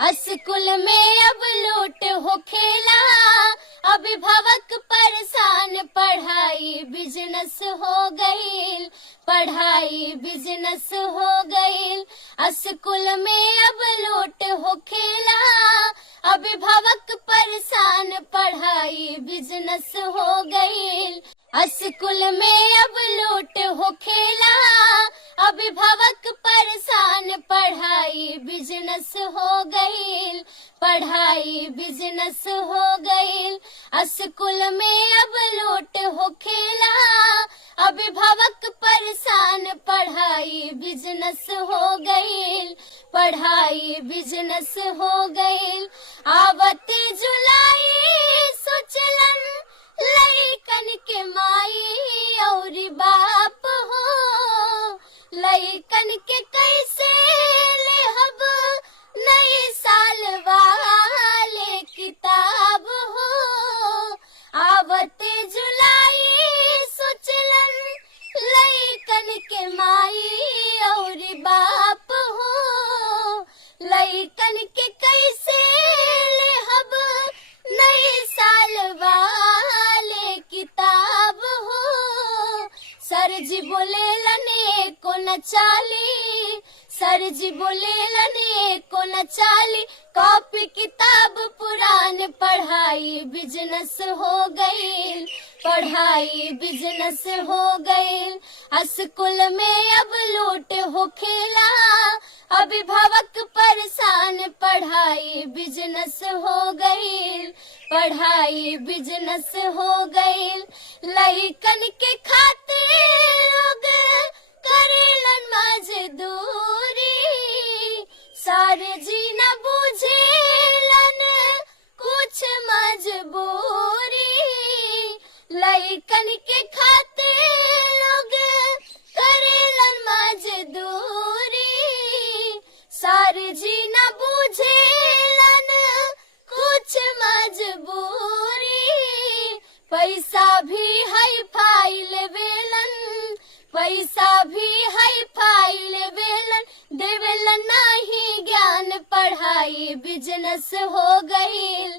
School में अब लूट हो खेला, अभिभावक परेशान, पढ़ाई बिजनेस हो गई, पढ़ाई बिजनेस हो गई। स्कूल में अब लूट हो खेला, अभिभावक परेशान, पढ़ाई बिजनेस हो गई। स्कूल में अब लूट हो खेला, अभिभावक परेशान, पढ़ाई बिजनेस हो गई, पढ़ाई बिजनेस हो गई। स्कूल में अब लूट हो खेला, अभिभावक परेशान, पढ़ाई बिजनेस हो गई, पढ़ाई बिजनेस हो गई। आवते जुलाई सोचलन लइकन के माई और बाप हो, लइकन के कैसे लेहब नई साल वाले किताब हो। आवते जुलाई सोचलन लइकन के माई और बाप हो, लइकन के कैसे लेहब नई साल वाले किताब हो। सर जी बोले लने को न चाली, सर जी बोले लने को न चाली, कॉपी किताब पुरान, पढ़ाई बिजनेस हो गई, पढ़ाई बिजनेस हो गई। स्कूल में अब लूट हो खेला, अभिभावक परेशान, पढ़ाई बिजनेस हो गई, पढ़ाई बिजनेस हो गई। लइकन के खाते लोग करेलन मजदूरी, सारे जी न बुझेलन कुछ मजबूरी। लइकन के खाते लोग करेलन मजदूरी, सारे जी न बुझेलन कुछ मजबूरी। पैसा भी हाई फाई लेवेलन, पैसा भी हाई फाई लेवेलन, देवेलन नहीं ज्ञान, पढ़ाई बिजनेस हो गई,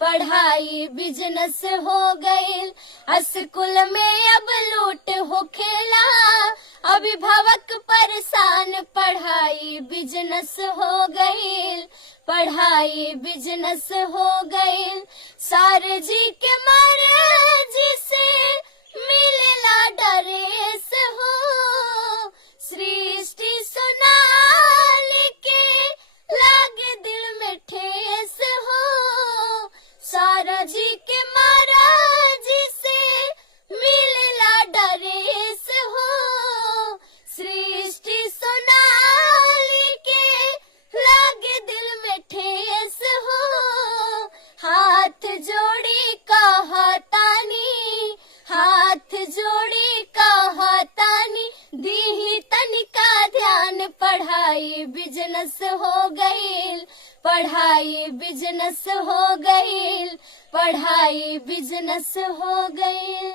पढ़ाई बिजनेस हो गई। स्कूल में अब लूट हो खेला, अभिभावक परेशान, पढ़ाई बिजनेस हो गई, पढ़ाई बिजनेस हो गई। सारे जी के मर्जी से मिलेला ड्रेस हो, सृष्टि सोनाली के लागे दिल में ठेस हो। सारा जी के मर्जी से मिलेला ड्रेस हो, सृष्टि सोनाली के लागे दिल में ठेस हो। हाथ जोड़ी कहतानी, हाथ जोड़ी कहतानी, दीही तनिका ध्यान, पढ़ाई बिजनेस हो गई, पढ़ाई बिजनेस हो गई, पढ़ाई बिजनेस हो गई।